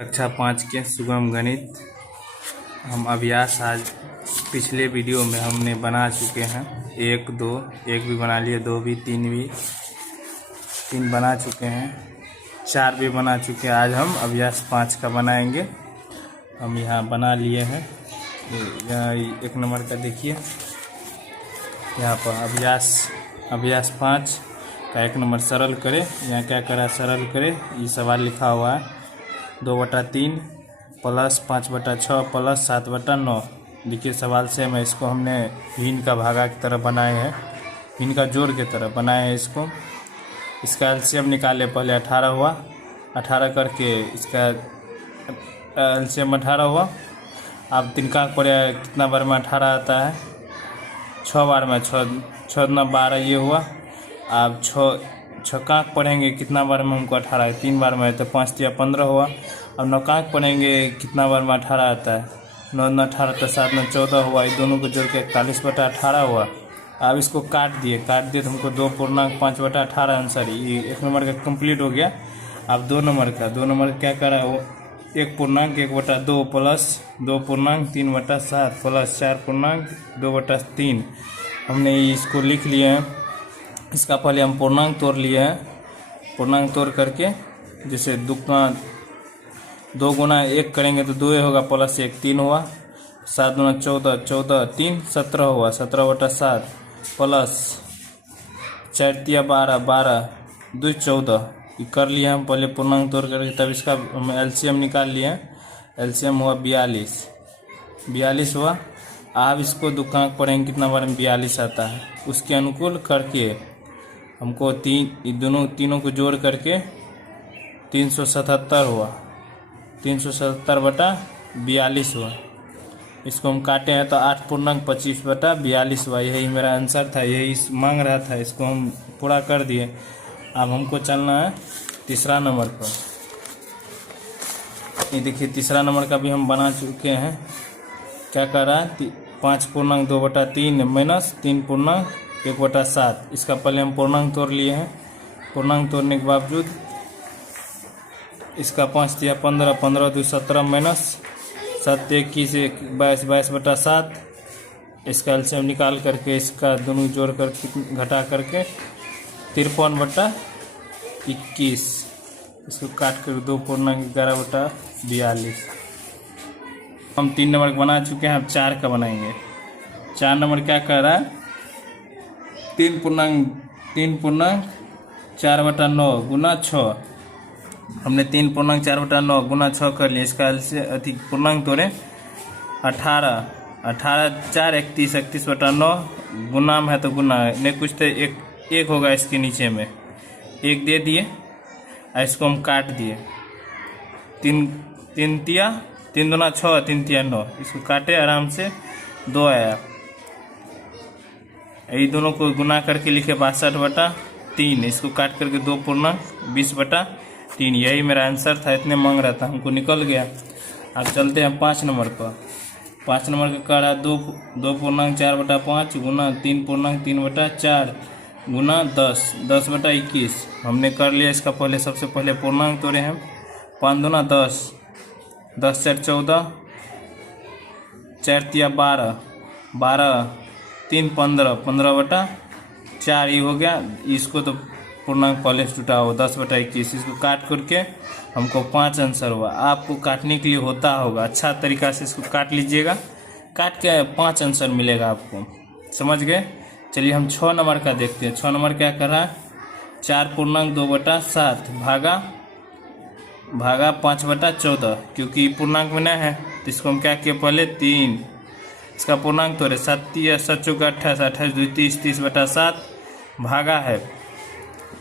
कक्षा 5 के सुगम गणित हम अभ्यास आज पिछले वीडियो में हमने बना चुके हैं। 1, 2 एक भी बना लिए, 2 भी, 3 बना चुके हैं, 4 भी बना चुके हैं। आज हम अभ्यास 5 का बनाएंगे। हम यहाँ बना लिए हैं। यहाँ 1 नंबर का देखिए, यहाँ पर अभ्यास 5 का 1 नंबर सरल करें। यहाँ क्या करा, सरल करें। ये सवाल लिखा हुआ है 2/3 प्लस 5/6 प्लस 7/9। देखिए सवाल से मैं इसको हमने भिन्न का भागा की तरह बनाए हैं, भिन्न का जोड़ की तरह बनाए हैं। इसका एलसीएम निकाले। पहले 18 हुआ, 18 करके इसका एलसीएम 18 हुआ। अब 3 का पड़े कितना बार में 18 आता है, 6 बार में, 6 दूना 12 ये हुआ। अब 6 काँक पढ़ेंगे कितना बार में हमको 18 3 बार में है, तो 5 या 15 हुआ। अब 9 काँक पढ़ेंगे कितना बार में 18 आता है, 9 दूना 18 तो 7 दूना 14 हुआ। ये दोनों को जोड़ के 41/18 हुआ। अब इसको काट दिए तो हमको 2.5/18 आंसर। ये 1 नंबर का कंप्लीट हो गया। अब 2 नंबर का क्या करा, वो 1.1/2 प्लस 2.3/7 प्लस 4.2/3 हमने इसको लिख लिए हैं। इसका पहले हम पूर्णांक तोड़ लिए हैं। पूर्णांक तोड़ करके जैसे 2 गुना 1 करेंगे तो 2 होगा, प्लस 1 3 हुआ। 7 दूना 14, 14 3 17 हुआ, 17/7 प्लस 4 तिया 12, 12 2 14। ये कर लिए हम पहले पूर्णांक तोड़ करके, तब इसका हम एलसीएम निकाल लिए हैं। एलसीएम हुआ 42 हुआ। आप इसको दुकान पढ़ेंगे कितना बार में 42 आता है, उसके अनुकूल करके हमको तीनों को जोड़ करके 377 हुआ, 377/42 हुआ। इसको हम काटे हैं तो 8.25/42 हुआ। यही मेरा आंसर था, यही मांग रहा था, इसको हम पूरा कर दिए। अब हमको चलना है तीसरा नंबर पर। ये देखिए तीसरा नंबर का भी हम बना चुके हैं। क्या कर रहा है, 5.2/3 माइनस 3.1/7। इसका पहले हम पूर्णांक तोड़ लिए हैं। पूर्णांक तोड़ने के बावजूद इसका 5 तिया 15, 15 2 17 माइनस 7 21 22, 22/7। इसका एलसीएम निकाल करके इसका दोनों जोड़ कर घटा करके 53/21। इसको काट कर 2.11/42। हम 3 नंबर का बना चुके हैं। अब 4 का बनाएंगे। 4 नंबर क्या कर रहा है, 3.4/9 गुना 6। हमने 3.4/9 गुना 6 कर लिया। इसका अधिक पूर्णांक तोड़े 18 4 31 31/9 गुना में है तो गुना नहीं, कुछ तो एक होगा इसके नीचे में, 1 दे दिए। इसको हम काट दिए। 3 तिया 3 दूना 6, 3 तिया 9। इसको काटे आराम से, 2 आया। ये दोनों को गुना करके लिखे 62/3। इसको काट करके 2.20/3। यही मेरा आंसर था, इतने मांग रहा था, हमको निकल गया। अब चलते हैं 5 नंबर पर। 5 नंबर का कर रहा 2.4/5 गुना 3.3/4 गुना 10/21। हमने कर लिया। इसका पहले सबसे पहले पूर्णांक तोड़े हैं। 5 दूना 10, 10 4 14, 4 तिया 12, 12 3 15, 15/4 ये हो गया। इसको तो पूर्णांक पहले से टूटा हो 10/21। इसको काट करके हमको 5 आंसर हुआ। आपको काटने के लिए होता होगा, अच्छा तरीका से इसको काट लीजिएगा, काट के भाग आंसर मिलेगा आपको। समझ गए। चलिए हम 6 नंबर का देखते हैं। 6 नंबर क्या कर रहा है, 4.2/7 भागा 5/14। क्योंकि पूर्णांक में नहीं है तो इसको हम क्या किए, पहले 3 इसका पूर्णांक तोड़े 7 7 चौका 28, 28 2 30, 30/7 भागा है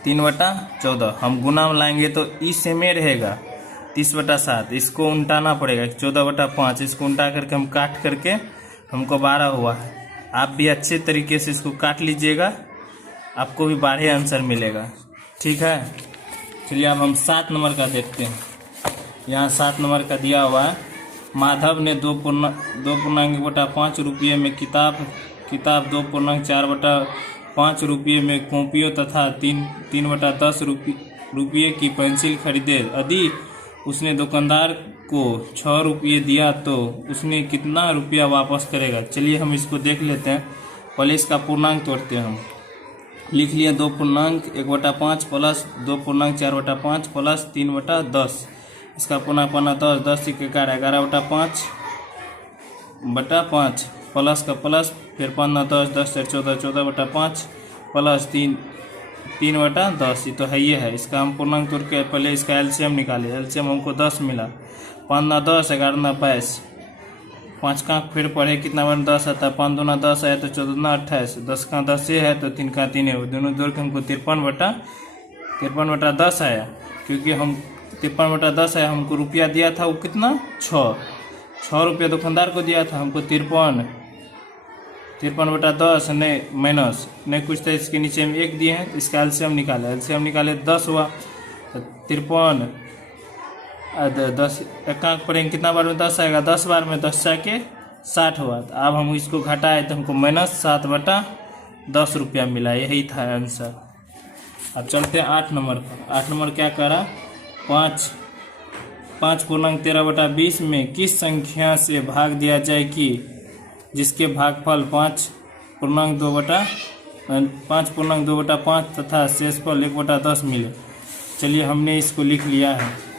3/14। हम गुना में लाएंगे तो इससे में रहेगा 30/7। इसको उल्टाना पड़ेगा 14/5। इसको उल्टा करके हम काट करके हमको 12 हुआ है। आप भी अच्छे तरीके से इसको काट लीजिएगा, आपको भी 12 आंसर मिलेगा। ठीक है। चलिए अब हम 7 नंबर का देखते हैं। यहाँ 7 नंबर का दिया हुआ है, माधव ने 2.1/5 रुपये में किताब 2.4/5 रुपये में कॉपियों तथा 3/10 रुपये की पेंसिल खरीदे। यदि उसने दुकानदार को 6 रुपये दिया तो उसने कितना रुपया वापस करेगा। चलिए हम इसको देख लेते हैं। पहले इसका पूर्णांक तोड़ते हैं हम। लिख लिया 2 पूर्णांक 1/5 प्लस 2 पूर्णांक 4/5 प्लस 3/10। इसका पूर्णांक बना 10, 10 से 11/5 प्लस का प्लस, फिर 5 10, 10 से 14, 14/5 प्लस 3/10। ये तो है ये है। इसका हम पूर्णांक तोड़ के पहले इसका एलसीएम निकाले। एलसीएम हमको 10 मिला। 5 10, 11 22, 5 का फिर पढ़े कितना बन 10 आता है। 5 दूना 10 है तो 14 28, 10 का 10 ये है तो 3 का 3 है। दोनों जोड़ के हमको 53/10 आया। क्योंकि हम 53/10 है, हमको रुपया दिया था वो कितना 6 रुपया दुकानदार को दिया था। हमको 53/10 नहीं माइनस नहीं कुछ था। इसके नीचे में 1 दिए हैं। इसका एलसीएम निकाले 10 हुआ तो 53 10 एकांक पढ़ेंगे कितना बार में 10 आएगा। 10 बार में 10 के 60 हुआ। तो अब हम इसको घटाए तो हमको -7/10 रुपया मिला। यही था आंसर। अब चलते हैं 8 नंबर पर। 8 नंबर क्या करा, 5 पूर्णांक 13/20 में किस संख्या से भाग दिया जाए कि जिसके भागफल 5 पूर्णांक 2/5 तथा शेषफल 1/10 मिले। चलिए हमने इसको लिख लिया है।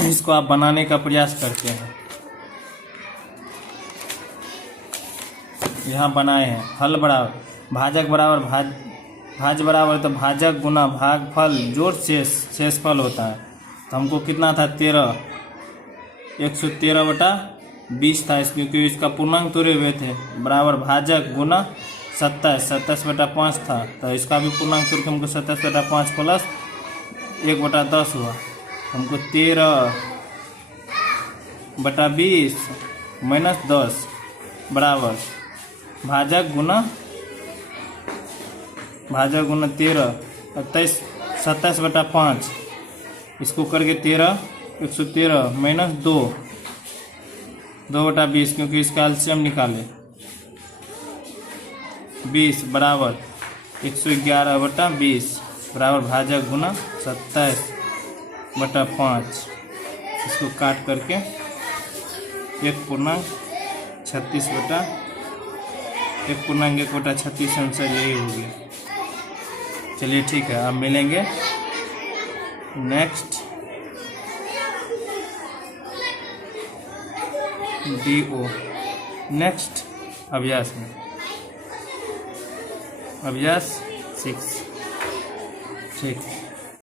इसको आप बनाने का प्रयास करते हैं। यहाँ बनाए हैं। हल बराबर भाजक बराबर भाज बराबर तो भाजक गुना भागफल जोड़ शेषफल होता है। तो हमको कितना था 13, 113/20 था। क्योंकि इसका पूर्णांक तोड़े हुए थे। बराबर भाजक गुना 27/5 था। तो इसका भी पूर्णांक तोड़ के हमको 27/5 प्लस 1/10 हुआ। हमको 13/20 माइनस 10 बराबर भाजक गुना 13 27/5। इसको करके 113 माइनस 2/20 क्योंकि इसका एलसीएम निकाले 20 बराबर 111/20 बराबर भाजक गुना 27/5। इसको काट करके 1.36 आंसर यही हो गया। चलिए ठीक है, अब मिलेंगे नेक्स्ट DO नेक्स्ट अभ्यास में। अभ्यास 6 ठीक।